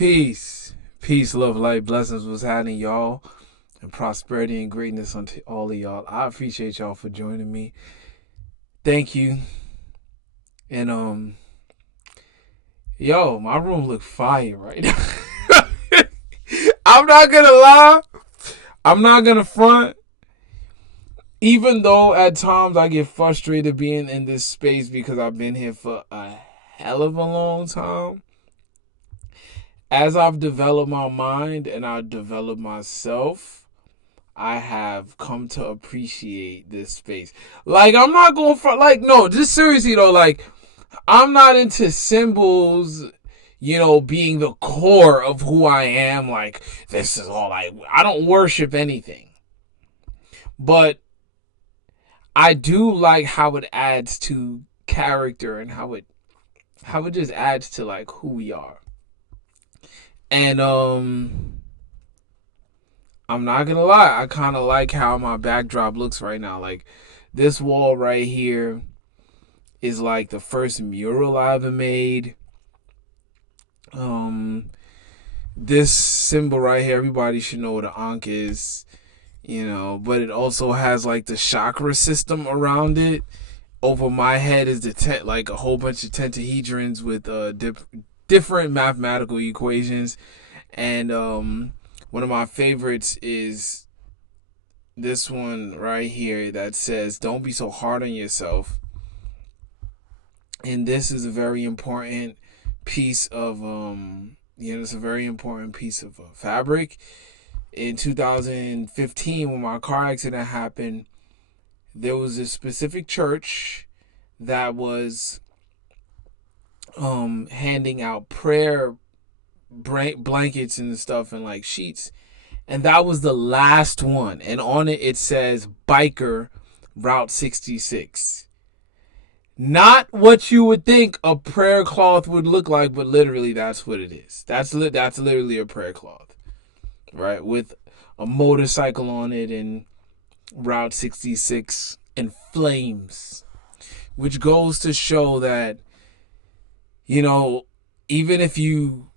Peace. Peace, love, light, blessings was happening, y'all. And prosperity and greatness unto all of y'all. I appreciate y'all for joining me. Thank you. And yo, my room look fire right now. I'm not gonna lie. I'm not gonna front. Even though at times I get frustrated being in this space because I've been here for a hell of a long time. As I've developed my mind and I've developed myself, I have come to appreciate this space. Like, I'm not going for, like, no, just seriously though, like, I'm not into symbols, being the core of who I am. Like, this is all I don't worship anything. But I do like how it adds to character and how it just adds to, like, who we are. And, I'm not gonna lie, I kind of like how my backdrop looks right now. Like, this wall right here is like the first mural I ever made. This symbol right here, everybody should know what an Ankh is, but it also has like the chakra system around it. Over my head is like a whole bunch of tetrahedrons with different mathematical equations, and one of my favorites is this one right here that says, "Don't be so hard on yourself." And this is a very important piece of it's a very important piece of fabric. In 2015, when my car accident happened, there was a specific church that was handing out prayer blankets and stuff and like sheets, and that was the last one, and on it says biker route 66. Not what you would think a prayer cloth would look like, but literally that's what it is. That's literally a prayer cloth, right, with a motorcycle on it and route 66 in flames, which goes to show that, even if you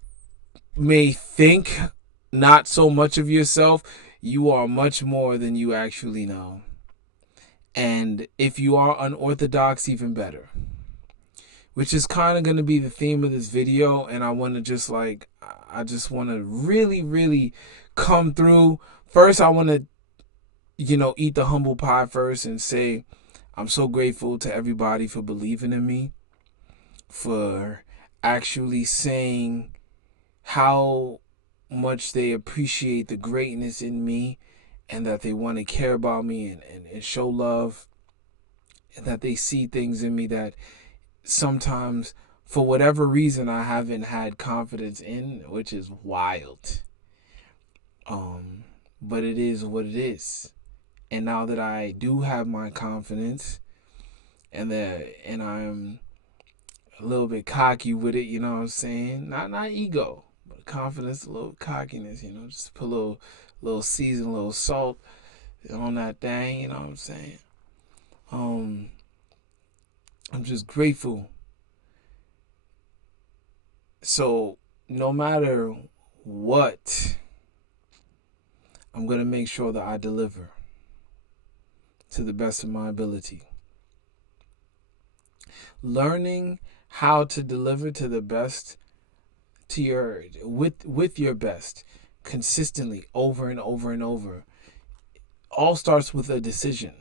may think not so much of yourself, you are much more than you actually know. And if you are unorthodox, even better. Which is kind of going to be the theme of this video. And I want to just really, really come through. First, I want to, eat the humble pie first and say, I'm so grateful to everybody for believing in me, for actually saying how much they appreciate the greatness in me, and that they want to care about me and show love, and that they see things in me that sometimes, for whatever reason, I haven't had confidence in, which is wild. But it is what it is. And now that I do have my confidence, and I'm a little bit cocky with it, you know what I'm saying? Not ego, but confidence, a little cockiness, just put a little season, a little salt on that thing, you know what I'm saying? I'm just grateful. So no matter what, I'm gonna make sure that I deliver to the best of my ability. Learning how to deliver to the best, with your best, consistently, over and over and over, all starts with a decision.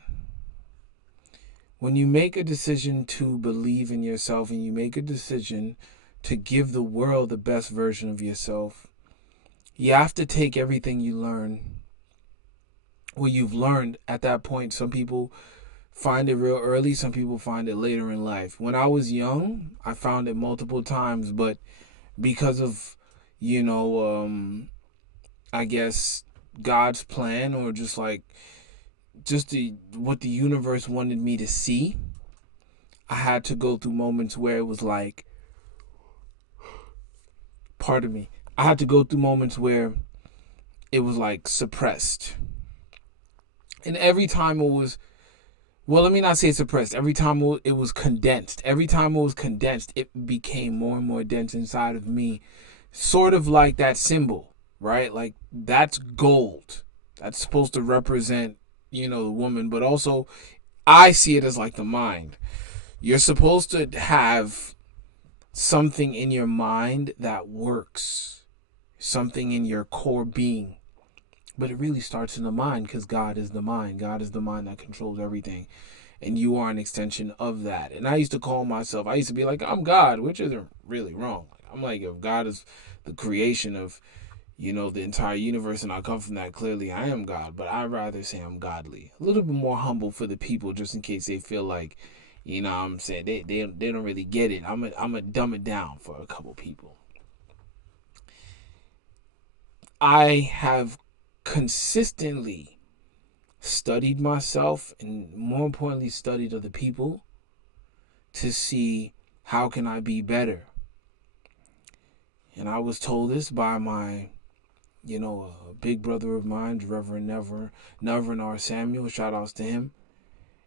When you make a decision to believe in yourself, and you make a decision to give the world the best version of yourself, you have to take everything you learn, what you've learned at that point. Some people find it real early, some people find it later in life. When I was young, I found it multiple times, but because of, I guess God's plan, or just what the universe wanted me to see, I had to go through moments where it was like, pardon me, I had to go through moments where it was like suppressed. And every time it was, well, let me not say suppressed. Every time it was condensed. Every time it was condensed, it became more and more dense inside of me, sort of like that symbol, right? Like that's gold. That's supposed to represent, the woman, but also I see it as like the mind. You're supposed to have something in your mind that works, something in your core being. But it really starts in the mind because God is the mind. God is the mind that controls everything. And you are an extension of that. And I used to call myself, I used to be like, I'm God, which isn't really wrong. I'm like, if God is the creation of, the entire universe and I come from that, clearly I am God. But I'd rather say I'm godly. A little bit more humble for the people just in case they feel like, what I'm saying, they don't really get it. I'm going to dumb it down for a couple people. I have consistently studied myself and more importantly studied other people to see how can I be better. And I was told this by my, a big brother of mine, Reverend R. Samuel, shout outs to him.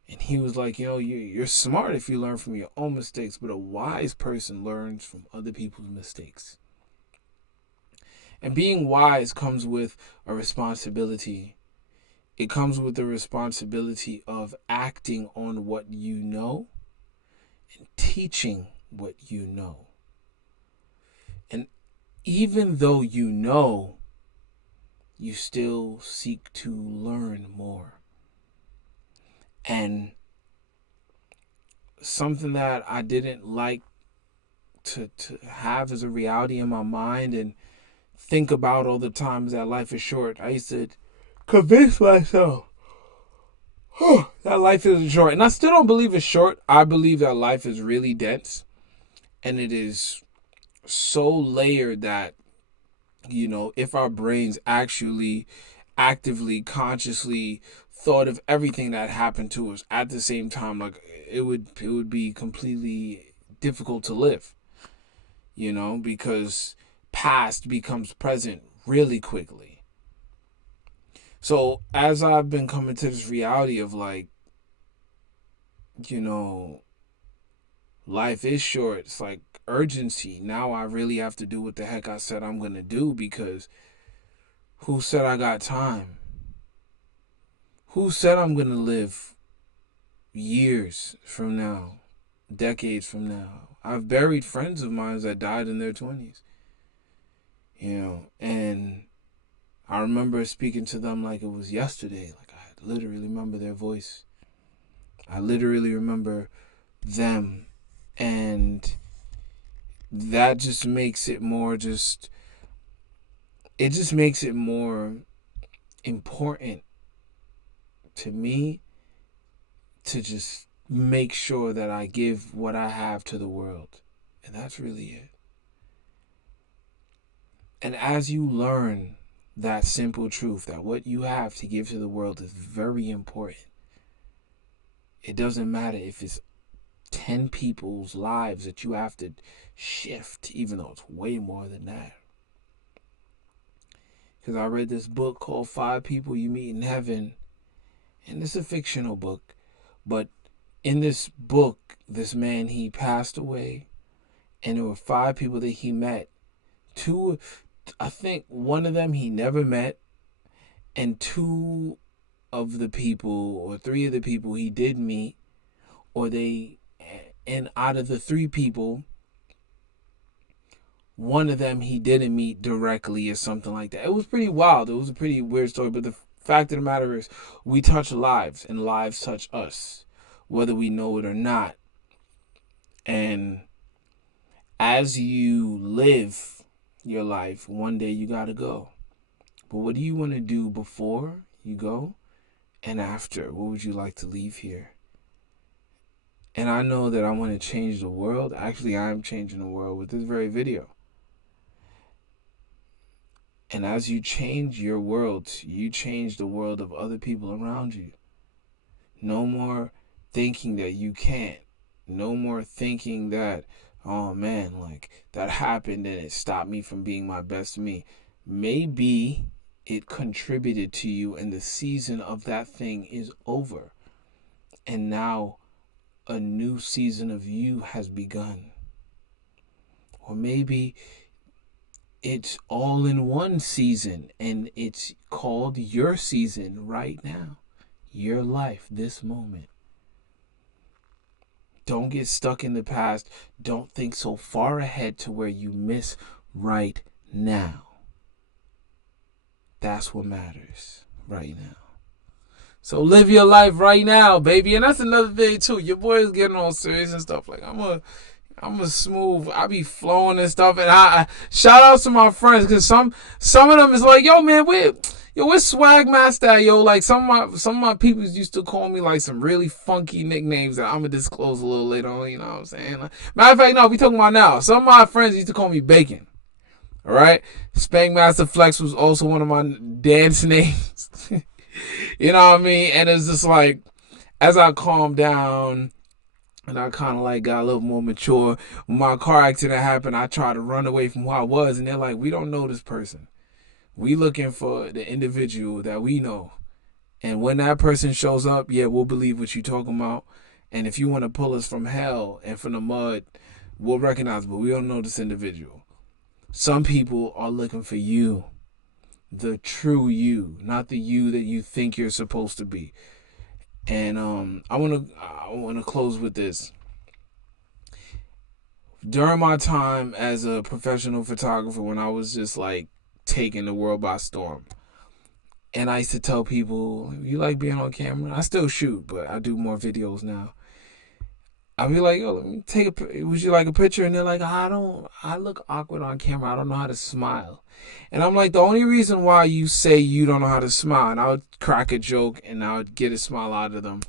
And he was like, you're smart if you learn from your own mistakes, but a wise person learns from other people's mistakes. And being wise comes with a responsibility. It comes with the responsibility of acting on what you know and teaching what you know. And even though you know, you still seek to learn more. And something that I didn't like to have as a reality in my mind and think about all the times that life is short, I used to convince myself that life isn't short. And I still don't believe it's short. I believe that life is really dense. And it is so layered that, if our brains actually actively, consciously thought of everything that happened to us at the same time, like it would be completely difficult to live, because past becomes present really quickly. So as I've been coming to this reality of like, life is short, it's like urgency. Now I really have to do what the heck I said I'm going to do, because who said I got time? Who said I'm going to live years from now, decades from now? I've buried friends of mine that died in their 20s, and I remember speaking to them like it was yesterday. Like I literally remember their voice. I literally remember them. And that just makes it more it just makes it more important to me to just make sure that I give what I have to the world. And that's really it. And as you learn that simple truth that what you have to give to the world is very important, it doesn't matter if it's 10 people's lives that you have to shift, even though it's way more than that. Because I read this book called 5 People You Meet in Heaven, and it's a fictional book, but in this book, this man, he passed away, and there were 5 people that he met. 2, I think one of them he never met, and 2 of the people, or 3 of the people he did meet, and out of the 3 people, one of them he didn't meet directly or something like that. It was pretty wild. It was a pretty weird story, but the fact of the matter is we touch lives and lives touch us, whether we know it or not. And as you live your life, one day you gotta go. But what do you want to do before you go and after? What would you like to leave here? And I know that I want to change the world. Actually, I am changing the world with this very video. And as you change your world, you change the world of other people around you. No more thinking that you can't. No more thinking that, oh man, like that happened and it stopped me from being my best me. Maybe it contributed to you and the season of that thing is over. And now a new season of you has begun. Or maybe It's all in one season, and it's called your season right now. Your life, this moment. Don't get stuck in the past. Don't think so far ahead to where you miss right now. That's what matters right now. So live your life right now, baby. And that's another thing too. Your boy is getting all serious and stuff. Like I'm a smooth. I be flowing and stuff. And I shout out to my friends, because some of them is like, yo man, we're swag master, yo. Like some of my people used to call me like some really funky nicknames that I'm gonna disclose a little later on. You know what I'm saying? Like, matter of fact, no, we talking about now. Some of my friends used to call me Bacon. All right, Spank Master Flex was also one of my dance names. You know what I mean? And it's just like, as I calmed down and I kind of like got a little more mature, when my car accident happened, I tried to run away from who I was. And they're like, we don't know this person. We looking for the individual that we know. And when that person shows up, yeah, we'll believe what you talking about. And if you want to pull us from hell and from the mud, we'll recognize, but we don't know this individual. Some people are looking for you. The true you, not the you that you think you're supposed to be. And I wanna close with this. During my time as a professional photographer, when I was just like taking the world by storm, and I used to tell people, you like being on camera? I still shoot, but I do more videos now. I'd be like, yo, let me take would you like a picture? And they're like, I look awkward on camera. I don't know how to smile. And I'm like, the only reason why you say you don't know how to smile, and I would crack a joke and I would get a smile out of them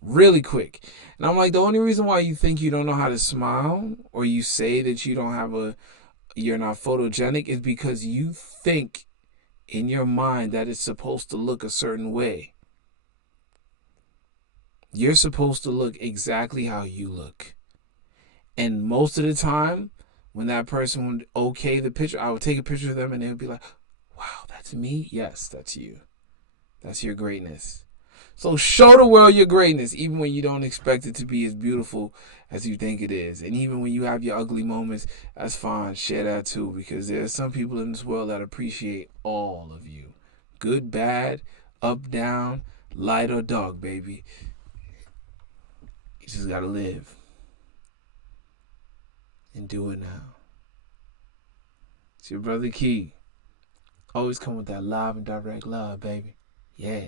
really quick. And I'm like, the only reason why you think you don't know how to smile, or you say that you're not photogenic, is because you think in your mind that it's supposed to look a certain way. You're supposed to look exactly how you look. And most of the time, when that person would okay the picture, I would take a picture of them and they would be like, wow, that's me? Yes, that's you. That's your greatness. So show the world your greatness, even when you don't expect it to be as beautiful as you think it is. And even when you have your ugly moments, that's fine. Share that too, because there are some people in this world that appreciate all of you. Good, bad, up, down, light or dark, baby. You just gotta live. And do it now. It's your brother Key. Always come with that live and direct love, baby. Yeah.